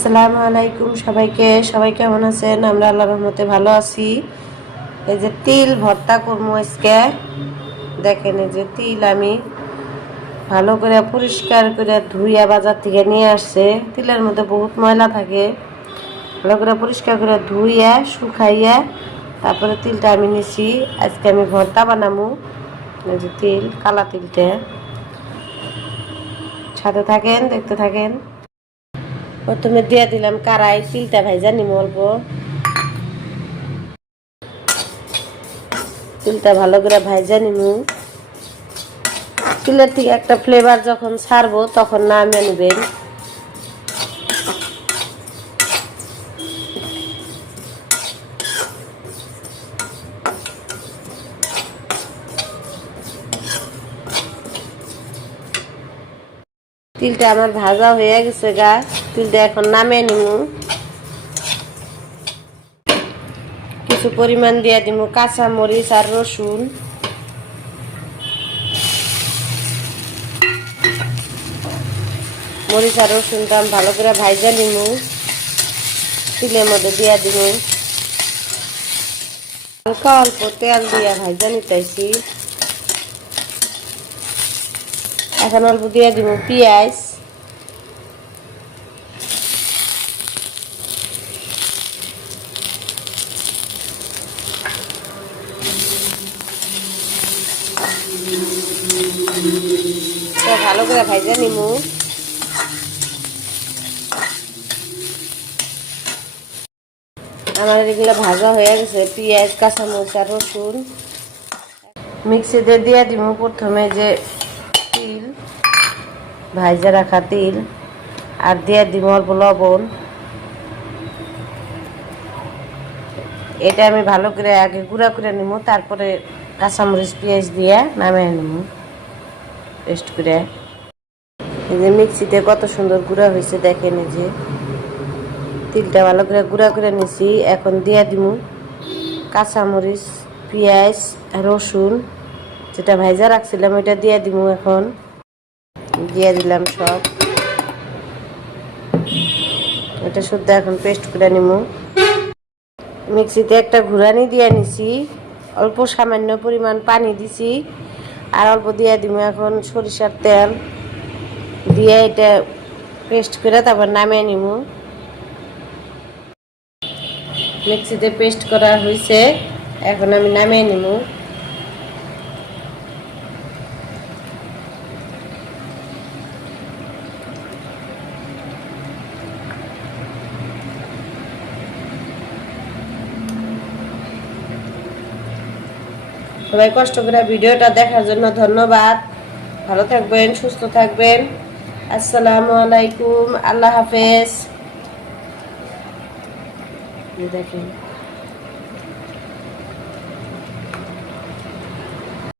আসসালামু আলাইকুম সবাইকে। সবাই কেমন আছেন? আমরা আল্লাহর রহমতে ভালো আছি। এই যে তিল ভর্তা করবো আজকে। দেখেন এই যে তিল আমি ভালো করে পরিষ্কার করে ধুইয়া বাজার থেকে নিয়ে আসছে। তিলের মধ্যে বহুত ময়লা থাকে, ভালো করে পরিষ্কার করে ধুইয়া শুকাইয়া তারপরে তিলটা আমি নিছি। আজকে আমি ভর্তা বানাবো। এই যে তিল, কালা তিলটা। সাথে থাকেন, দেখতে থাকেন। প্রথমে দিয়ে দিলাম কারাই, তিলটা ভাইজা নিমু অল্প। তিলটা ভালো করে ভাইজা নিমু। তিলের থেকে একটা ফ্লেভার যখন ছাড়বো তখন নামিয়ে নেবেন। তিলটা আমার ভাজা হয়ে গেছে গা। তিলটা এখন নামিয়ে নিমু। কিছু পরিমাণ দিয়ে দিমু কাঁচা মরিচ আর রসুন। মরিচ আর রসুনটা আমি ভালো করে ভাইজা নিমু। তিলের মধ্যে দিয়ে দিমু। হালকা অল্প তেল দিয়ে ভাইজা নিতেছি। এখন অল্প দিয়ে দিমু পেঁয়াজ। ভালো করে ভাইজা নিমু। আমার এগুলো ভাজা হয়ে গেছে, পেঁয়াজ, কাঁচামরিচ আর রসুন। মিক্সিতে দিয়ে দিব প্রথমে যে তিল, ভাজা রাখা তিল, আর দিয়ে দিব অল্প লবণ। এটা আমি ভালো করে আগে গুঁড়া করে নিব, তারপরে কাঁচামরিচ পেঁয়াজ দিয়ে নামিয়ে নিব পেস্ট করে। এই যে মিক্সিতে কত সুন্দর গুঁড়া হয়েছে দেখেন। এই যে তিলটা ভালো করে গুঁড়া করে নিছি। এখন দিয়ে দিব কাঁচামরিচ, পেঁয়াজ, রসুন যেটা ভাজা রাখছিলাম ওইটা দিয়ে দিব। এখন দিয়ে দিলাম সব। এটা শুদ্ধ এখন পেস্ট করে নিব। মিক্সিতে একটা ঘুরানি দিয়ে নিছি, অল্প সামান্য পরিমাণ পানি দিছি, আর অল্প দিয়ে দিব এখন সরিষার তেল দিয়ে এটা পেস্ট করে তারপর নামিয়ে নিব। মিক্সিতে পেস্ট করা হয়েছে, এখন আমি নামিয়ে নিব। সবাই কষ্ট করে ভিডিওটা দেখার জন্য ধন্যবাদ। ভালো থাকবেন, সুস্থ থাকবেন। আসসালামু আলাইকুম, আল্লাহ হাফেজ। দেখেন।